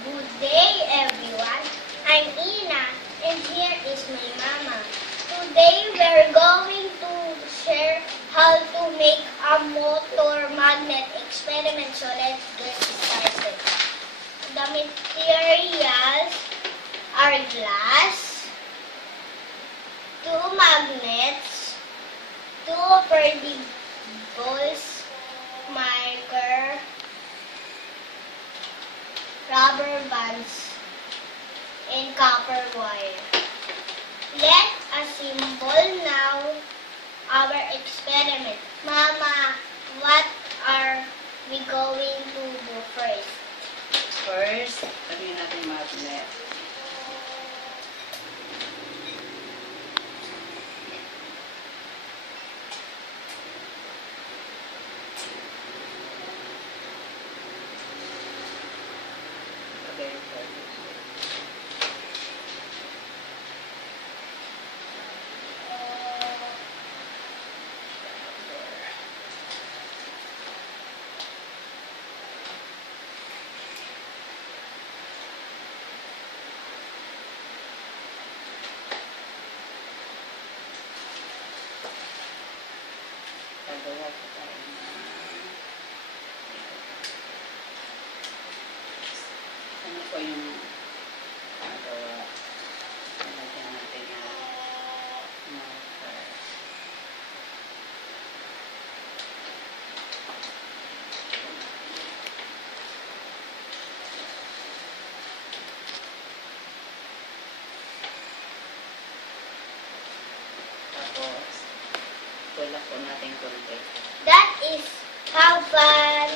Good day, everyone. I'm Ina, and here is my mama. Today, we're going to share how to make a motor magnet experiment. So, let's get started. The materials are glass, 2 magnets, 2 perdibles, marker, rubber bands, and copper wire. Let's assemble now our experiment. Mama, what are we going to do first? First, lagyan natin magnet. Gagawa po tayo ano po yung gagawa nalagyan natin na marker. Tapos tulak po natin konti. That is have fun.